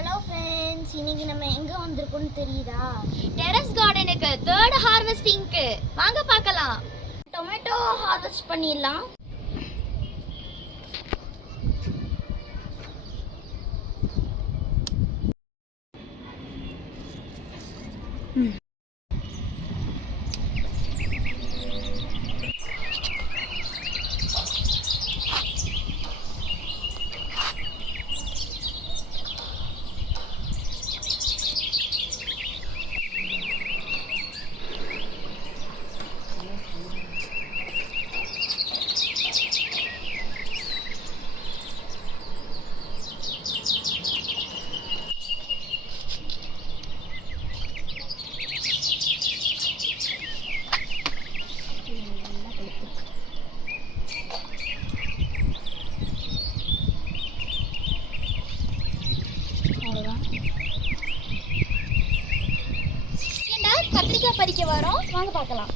Hello friends, இன்னைக்கு நம்ம எங்கே வந்திருக்கோம்னு தெரியுதா? டெரஸ் கார்டனுக்கு தேர்ட் ஹார்வெஸ்டிங்க்கு வாங்க பார்க்கலாம். டொமேட்டோ ஹார்வெஸ்ட் பண்ணிடலாம். கத்திரிக்காய் பறிக்க வரோம், வாங்க பார்க்கலாம்.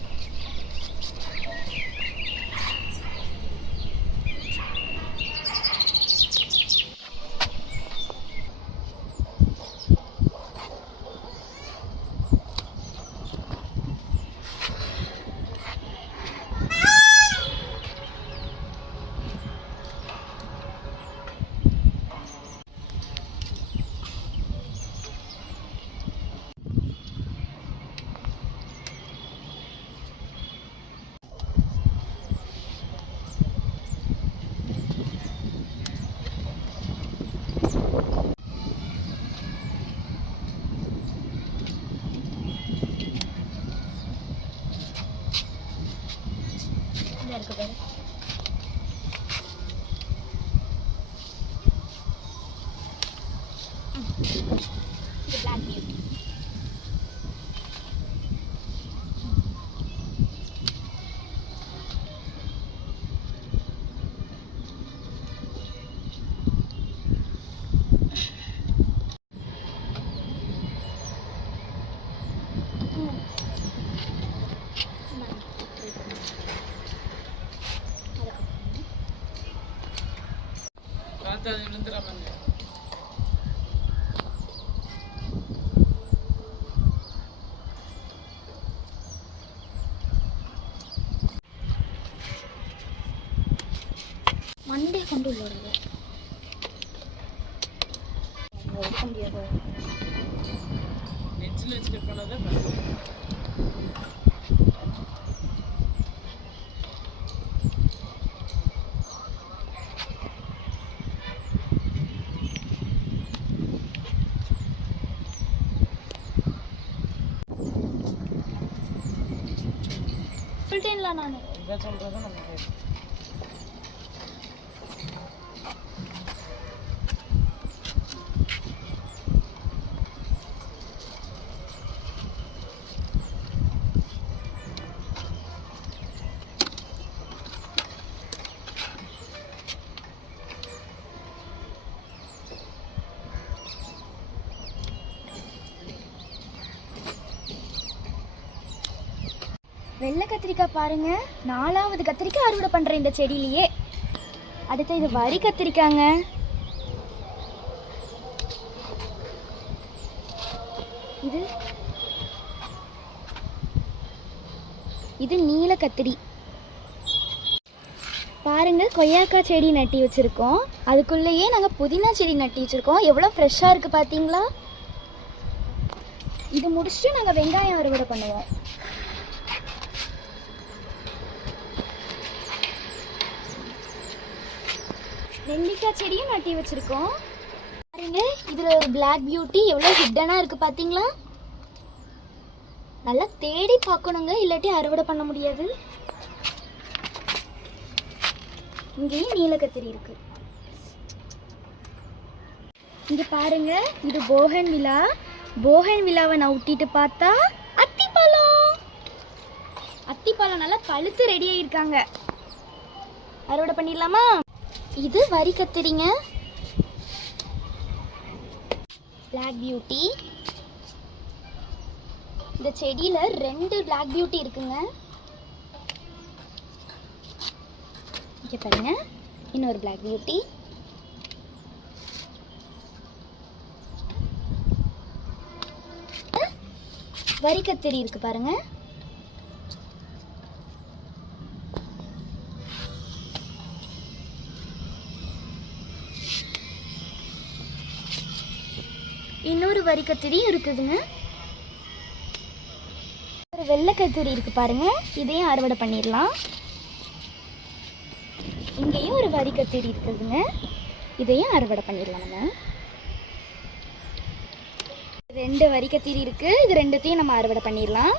இருக்கு பாரு. இது பிளாக் பியூட்டி. மண்டே கொண்டு உள்ளது முடியாது. சொல்லிட்டேன்ல நான் சொல்றது நம்ம வெள்ளை கத்திரிக்காய் பாருங்க, 4வது கத்திரிக்காய் அறுவடை பண்றேன் இந்த செடியிலேயே. அடுத்து இது வரி கத்திரிக்காங்க. இது நீல கத்திரி. பாருங்க, கொய்யாக்காய் செடி நட்டி வச்சிருக்கோம். அதுக்குள்ளேயே நாங்கள் புதினா செடி நட்டி வச்சிருக்கோம். எவ்வளோ ஃப்ரெஷ்ஷாக இருக்கு பார்த்தீங்களா? இது முடிச்சுட்டு நாங்கள் வெங்காயம் அறுவடை பண்ணுவோம். நெல்லிக்காய் செடியும் நட்டி வச்சிருக்கோம். பாருங்க, இதுல ஒரு பிளாக் பியூட்டி எவ்வளோ ஹிட்டனா இருக்கு பார்த்தீங்களா? நல்லா தேடி பார்க்கணுங்க, இல்லாட்டி அறுவடை பண்ண முடியாது. இங்கேயும் நீலக்கத்திரி இருக்கு. இங்க பாருங்க, இது போகன் விழா. போகன் விழாவை நான் ஊட்டிட்டு பார்த்தா அத்திப்பழம் நல்லா பழுத்து ரெடி ஆயிருக்காங்க. அறுவடை பண்ணிடலாமா? இது வரி கத்திரிங்க, பிளாக் பியூட்டி. இந்த செடியில 2 பிளாக் பியூட்டி இருக்குங்க. இங்க பாருங்க, இன்னொரு பிளாக் பியூட்டி. வரி கத்திரி இருக்கு பாருங்க. இன்னொரு வரி கத்திரியும் இருக்குதுங்க. ஒரு வெள்ளை கத்திரி இருக்கு பாருங்க, இதையும் அறுவடை பண்ணிடலாம். இங்கேயும் ஒரு வரி கத்திரி இருக்குதுங்க, இதையும் அறுவடை பண்ணிடலாம். நம்ம 2 வரி கத்திரி இருக்கு, இது ரெண்டுத்தையும் நம்ம அறுவடை பண்ணிடலாம்.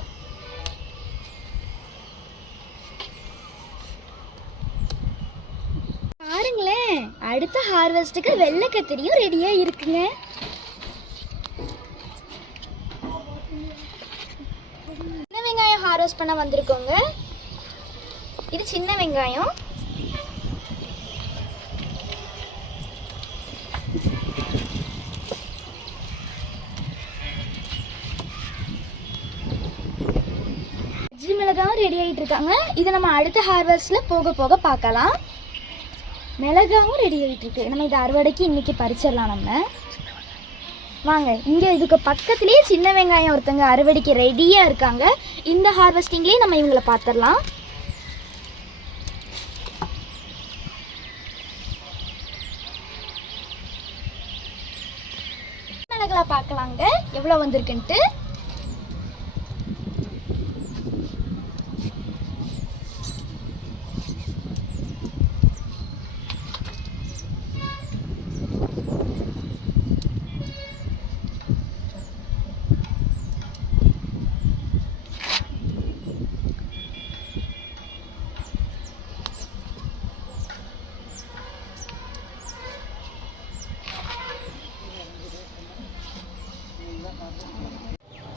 பாருங்களேன், அடுத்த ஹார்வெஸ்ட்டுக்கு வெள்ளை கத்திரியும் ரெடியா இருக்குங்க. சின்ன வெங்காயம் ஹார்வெஸ்ட் பண்ண வந்திருக்கோங்க. இது சின்ன வெங்காயம். பஜ்ஜி மிளகாவும் ரெடி ஆகிட்டு இருக்காங்க. இதை நம்ம அடுத்த ஹார்வெஸ்ட்டில் போக போக பார்க்கலாம். மிளகாவும் ரெடி ஆகிட்டு இருக்கு. நம்ம இதை அறுவடைக்கு இன்னைக்கு பறிச்சிடலாம். நம்ம வாங்க, இங்கே இதுக்கு பக்கத்துலேயே சின்ன வெங்காயம் ஒருத்தங்க அறுவடைக்கு ரெடியாக இருக்காங்க. இந்த ஹார்வெஸ்டிங்லேயே நம்ம இவங்களை பார்த்துடலாம். மிளகா பார்க்கலாங்க எவ்வளோ வந்திருக்குன்ட்டு.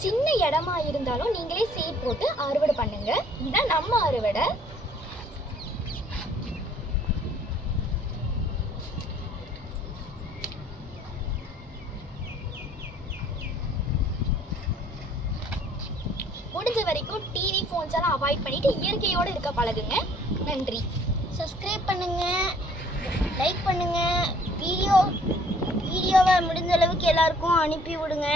சின்ன இடமா இருந்தாலும் நீங்களே சீட் போட்டு அறுவடை பண்ணுங்க. இதுதான் நம்ம அறுவடை. முடிஞ்ச வரைக்கும் டிவி ஃபோன்ஸ் எல்லாம் அவாய்ட் பண்ணிட்டு இயற்கையோடு இருக்க பழகுங்க. நன்றி. சப்ஸ்கிரைப் பண்ணுங்க, லைக் பண்ணுங்க, வீடியோவை முடிஞ்ச அளவுக்கு எல்லாருக்கும் அனுப்பி விடுங்க.